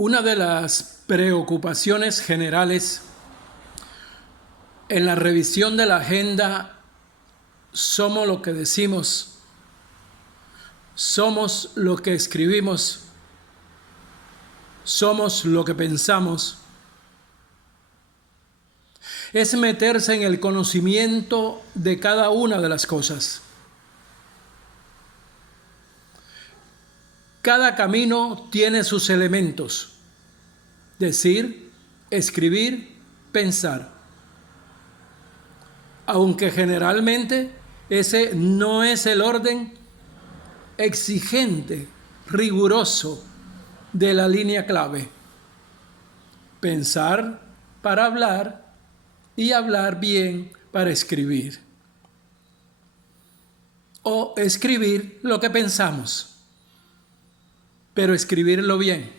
Una de las preocupaciones generales en la revisión de la agenda somos lo que decimos, somos lo que escribimos, somos lo que pensamos. Es meterse en el conocimiento de cada una de las cosas. Cada camino tiene sus elementos: decir, escribir, pensar. Aunque generalmente ese no es el orden exigente, riguroso de la línea clave. Pensar para hablar y hablar bien para escribir. O escribir lo que pensamos, pero escribirlo bien.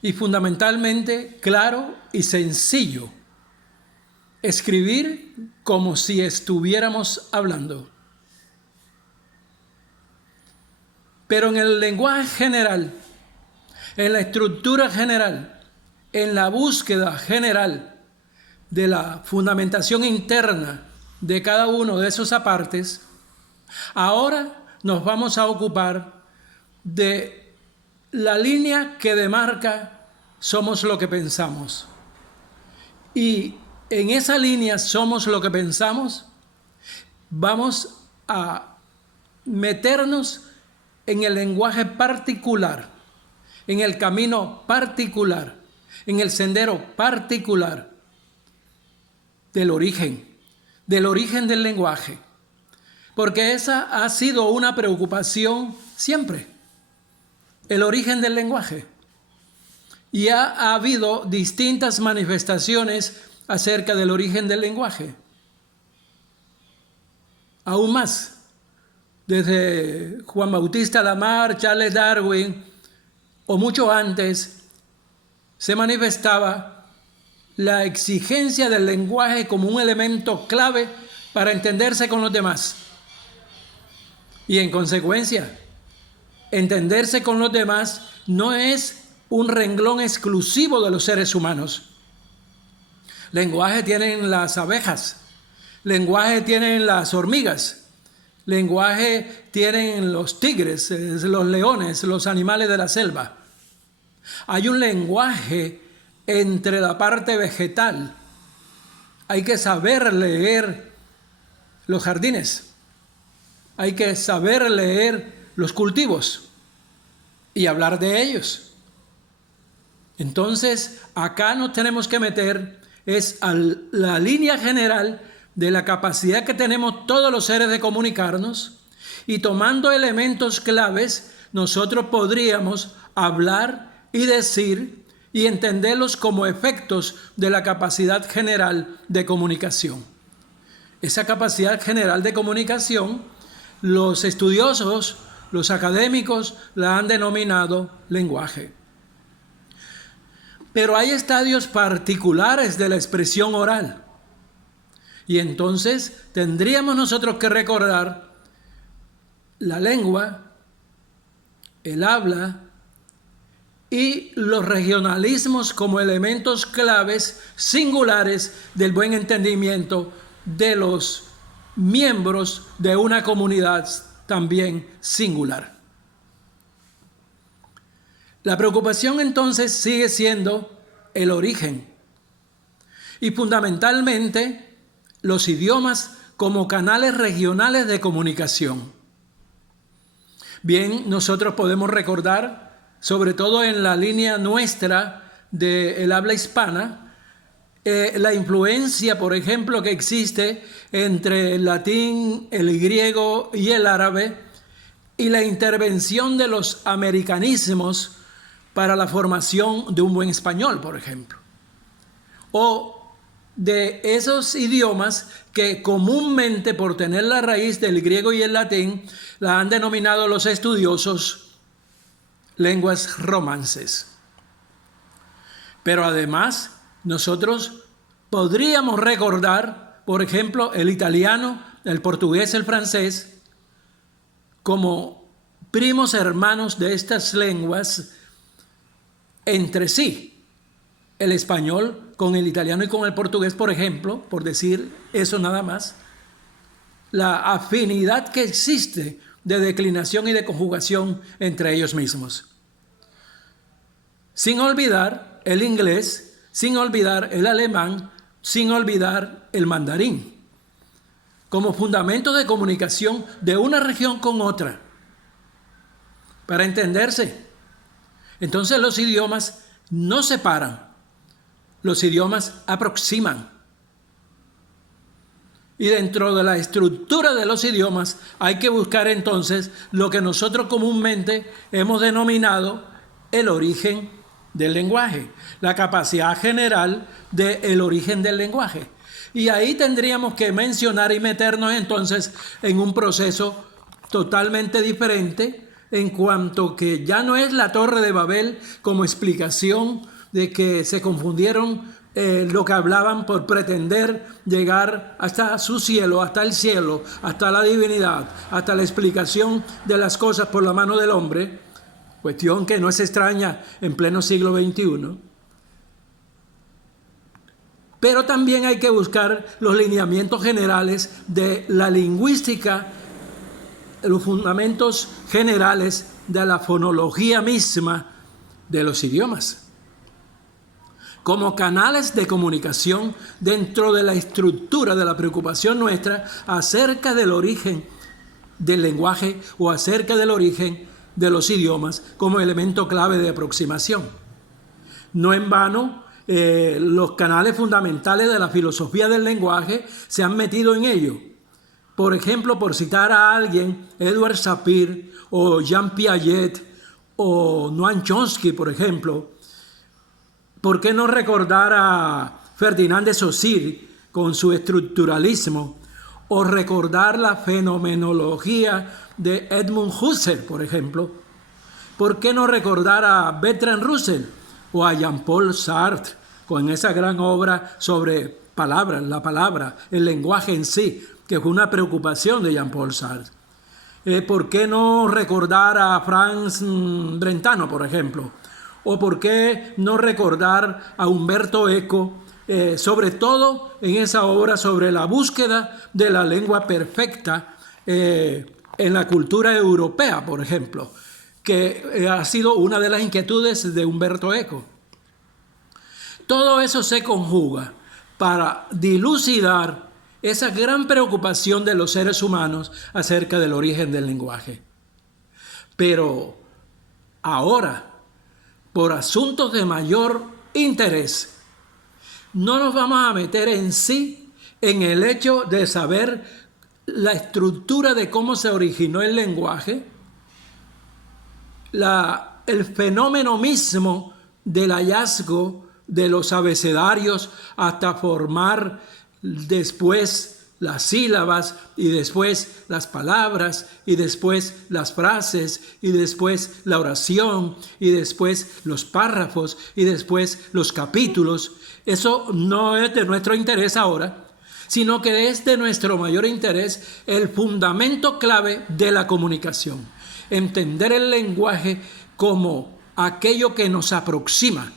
Y fundamentalmente claro y sencillo. Escribir como si estuviéramos hablando. Pero en el lenguaje general, en la estructura general, en la búsqueda general de la fundamentación interna de cada uno de esos apartes, ahora nos vamos a ocupar de la línea que demarca somos lo que pensamos. Y en esa línea somos lo que pensamos, vamos a meternos en el lenguaje particular, en el camino particular, en el sendero particular del origen del lenguaje. Porque esa ha sido una preocupación siempre, el origen del lenguaje. Y ha habido distintas manifestaciones acerca del origen del lenguaje. Aún más, desde Juan Bautista Lamarck, Charles Darwin, o mucho antes, se manifestaba la exigencia del lenguaje como un elemento clave para entenderse con los demás. Y en consecuencia, entenderse con los demás no es un renglón exclusivo de los seres humanos. Lenguaje tienen las abejas, lenguaje tienen las hormigas, lenguaje tienen los tigres, los leones, los animales de la selva. Hay un lenguaje entre la parte vegetal. Hay que saber leer los jardines. Hay que saber leer los cultivos y hablar de ellos. Entonces, acá nos tenemos que meter es a la línea general de la capacidad que tenemos todos los seres de comunicarnos, y tomando elementos claves, nosotros podríamos hablar y decir y entenderlos como efectos de la capacidad general de comunicación. Esa capacidad general de comunicación, los estudiosos, los académicos, la han denominado lenguaje. Pero hay estadios particulares de la expresión oral. Y entonces tendríamos nosotros que recordar la lengua, el habla y los regionalismos como elementos claves singulares del buen entendimiento de los miembros de una comunidad también singular. La preocupación entonces sigue siendo el origen y fundamentalmente los idiomas como canales regionales de comunicación. Bien, nosotros podemos recordar, sobre todo en la línea nuestra del habla hispana, la influencia, por ejemplo, que existe entre el latín, el griego y el árabe, y la intervención de los americanismos para la formación de un buen español, por ejemplo. O de esos idiomas que comúnmente, por tener la raíz del griego y el latín, la han denominado los estudiosos lenguas romances. Pero además, nosotros podríamos recordar, por ejemplo, el italiano, el portugués, el francés, como primos hermanos de estas lenguas entre sí. El español con el italiano y con el portugués, por ejemplo, por decir eso nada más, la afinidad que existe de declinación y de conjugación entre ellos mismos. Sin olvidar el inglés, sin olvidar el alemán, sin olvidar el mandarín, como fundamento de comunicación de una región con otra, para entenderse. Entonces los idiomas no separan, los idiomas aproximan. Y dentro de la estructura de los idiomas hay que buscar entonces lo que nosotros comúnmente hemos denominado el origen del lenguaje, la capacidad general del origen del lenguaje. Y ahí tendríamos que mencionar y meternos entonces en un proceso totalmente diferente, en cuanto que ya no es la Torre de Babel como explicación de que se confundieron lo que hablaban por pretender llegar hasta su cielo, hasta el cielo, hasta la divinidad, hasta la explicación de las cosas por la mano del hombre, cuestión que no es extraña en pleno siglo XXI. Pero también hay que buscar los lineamientos generales de la lingüística, los fundamentos generales de la fonología misma de los idiomas, como canales de comunicación dentro de la estructura de la preocupación nuestra acerca del origen del lenguaje o acerca del origen de los idiomas como elemento clave de aproximación. No en vano, los canales fundamentales de la filosofía del lenguaje se han metido en ello. Por ejemplo, por citar a alguien, Edward Sapir o Jean Piaget o Noam Chomsky, por ejemplo. ¿Por qué no recordar a Ferdinand de Saussure con su estructuralismo? O recordar la fenomenología de Edmund Husserl, por ejemplo. ¿Por qué no recordar a Bertrand Russell o a Jean-Paul Sartre con esa gran obra sobre palabras, la palabra, el lenguaje en sí, que fue una preocupación de Jean-Paul Sartre? ¿Por qué no recordar a Franz Brentano, por ejemplo? ¿O por qué no recordar a Umberto Eco, sobre todo en esa obra sobre la búsqueda de la lengua perfecta en la cultura europea, por ejemplo, que ha sido una de las inquietudes de Umberto Eco? Todo eso se conjuga para dilucidar esa gran preocupación de los seres humanos acerca del origen del lenguaje. Pero ahora, por asuntos de mayor interés, no nos vamos a meter en sí en el hecho de saber la estructura de cómo se originó el lenguaje, el fenómeno mismo del hallazgo de los abecedarios hasta formar después las sílabas y después las palabras y después las frases y después la oración y después los párrafos y después los capítulos. Eso no es de nuestro interés ahora, sino que es de nuestro mayor interés el fundamento clave de la comunicación. Entender el lenguaje como aquello que nos aproxima.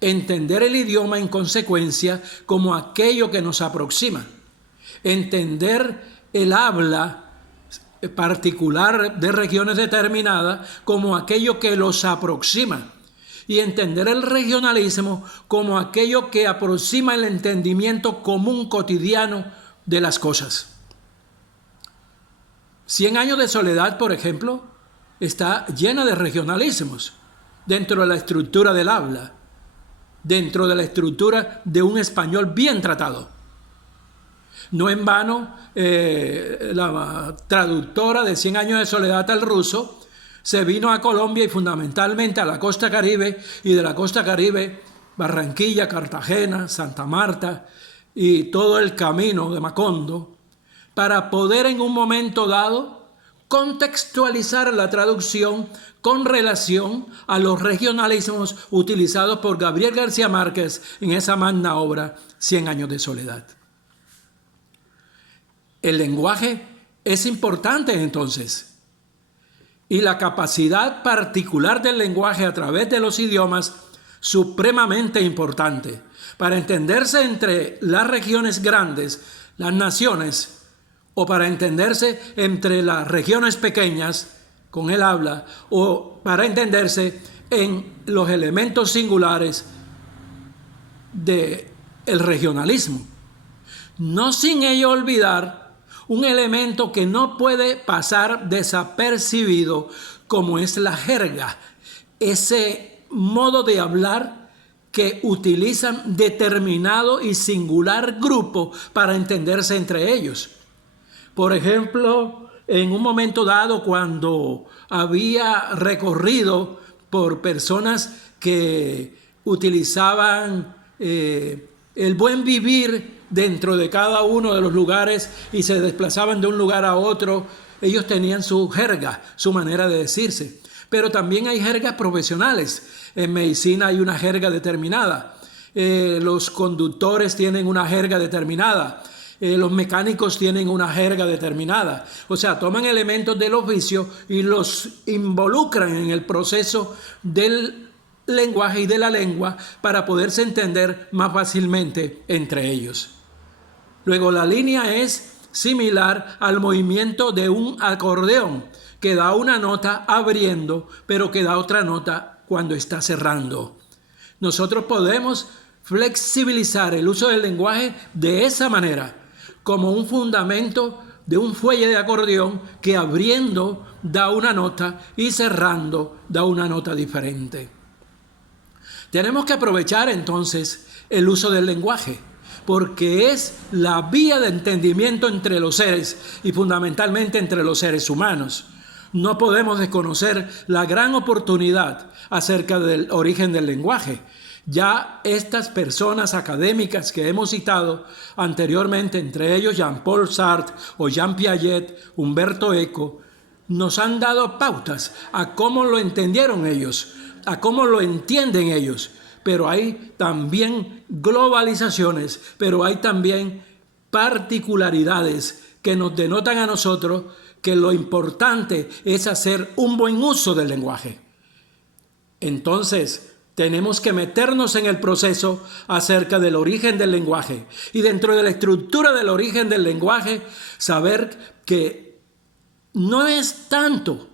Entender el idioma en consecuencia como aquello que nos aproxima. Entender el habla particular de regiones determinadas como aquello que los aproxima. Y entender el regionalismo como aquello que aproxima el entendimiento común cotidiano de las cosas. 100 años de soledad, por ejemplo, está llena de regionalismos dentro de la estructura del habla, dentro de la estructura de un español bien tratado. No en vano, la traductora de 100 años de soledad al ruso se vino a Colombia y fundamentalmente a la costa Caribe, y de la costa Caribe, Barranquilla, Cartagena, Santa Marta y todo el camino de Macondo, para poder en un momento dado contextualizar la traducción con relación a los regionalismos utilizados por Gabriel García Márquez en esa magna obra 100 años de soledad. El lenguaje es importante entonces. y la capacidad particular del lenguaje a través de los idiomas supremamente importante para entenderse entre las regiones grandes, las naciones, o para entenderse entre las regiones pequeñas con el habla, o para entenderse en los elementos singulares del regionalismo. No sin ello olvidar un elemento que no puede pasar desapercibido, como es la jerga, ese modo de hablar que utilizan determinado y singular grupo para entenderse entre ellos. Por ejemplo, en un momento dado, cuando había recorrido por personas que utilizaban el buen vivir dentro de cada uno de los lugares y se desplazaban de un lugar a otro, ellos tenían su jerga, su manera de decirse. Pero también hay jergas profesionales. En medicina hay una jerga determinada. Los conductores tienen una jerga determinada. Los mecánicos tienen una jerga determinada. O sea, toman elementos del oficio y los involucran en el proceso del lenguaje y de la lengua para poderse entender más fácilmente entre ellos. Luego, la línea es similar al movimiento de un acordeón, que da una nota abriendo, pero que da otra nota cuando está cerrando. Nosotros podemos flexibilizar el uso del lenguaje de esa manera, como un fundamento de un fuelle de acordeón que abriendo da una nota y cerrando da una nota diferente. Tenemos que aprovechar entonces el uso del lenguaje, porque es la vía de entendimiento entre los seres y fundamentalmente entre los seres humanos. No podemos desconocer la gran oportunidad acerca del origen del lenguaje. Ya estas personas académicas que hemos citado anteriormente, entre ellos Jean-Paul Sartre o Jean Piaget, Umberto Eco, nos han dado pautas a cómo lo entendieron ellos, a cómo lo entienden ellos. Pero hay también globalizaciones, pero hay también particularidades que nos denotan a nosotros que lo importante es hacer un buen uso del lenguaje. Entonces, tenemos que meternos en el proceso acerca del origen del lenguaje y dentro de la estructura del origen del lenguaje, saber que no es tanto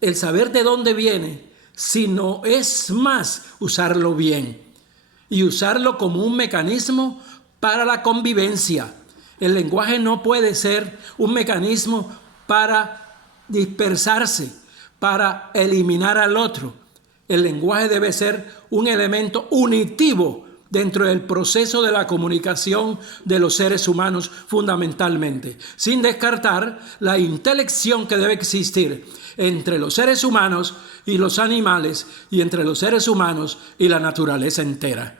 el saber de dónde viene, sino es más usarlo bien y usarlo como un mecanismo para la convivencia. El lenguaje no puede ser un mecanismo para dispersarse, para eliminar al otro. El lenguaje debe ser un elemento unitivo dentro del proceso de la comunicación de los seres humanos fundamentalmente, sin descartar la intelección que debe existir entre los seres humanos y los animales y entre los seres humanos y la naturaleza entera.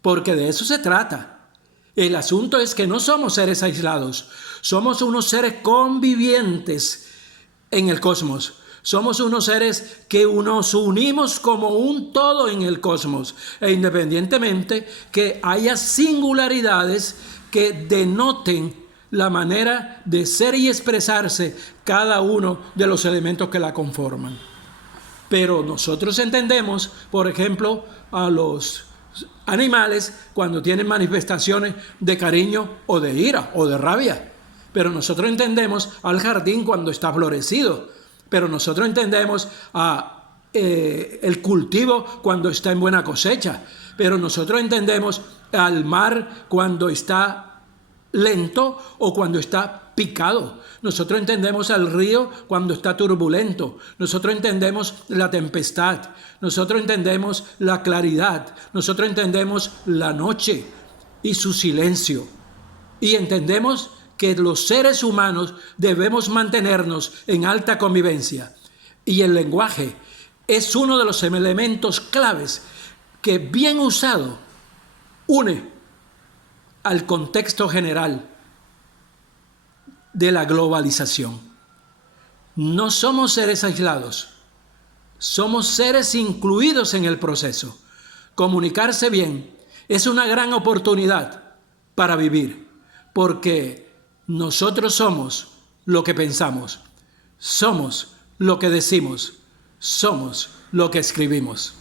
Porque de eso se trata. El asunto es que no somos seres aislados, somos unos seres convivientes en el cosmos. Somos unos seres que nos unimos como un todo en el cosmos, e independientemente que haya singularidades que denoten la manera de ser y expresarse cada uno de los elementos que la conforman. Pero nosotros entendemos, por ejemplo, a los animales cuando tienen manifestaciones de cariño o de ira o de rabia. Pero nosotros entendemos al jardín cuando está florecido. Pero nosotros entendemos el cultivo cuando está en buena cosecha. Pero nosotros entendemos al mar cuando está lento o cuando está picado. Nosotros entendemos al río cuando está turbulento. Nosotros entendemos la tempestad. Nosotros entendemos la claridad. Nosotros entendemos la noche y su silencio. Y entendemos que los seres humanos debemos mantenernos en alta convivencia. Y el lenguaje es uno de los elementos claves que, bien usado, une al contexto general de la globalización. No somos seres aislados, somos seres incluidos en el proceso. Comunicarse bien es una gran oportunidad para vivir, porque nosotros somos lo que pensamos, somos lo que decimos, somos lo que escribimos.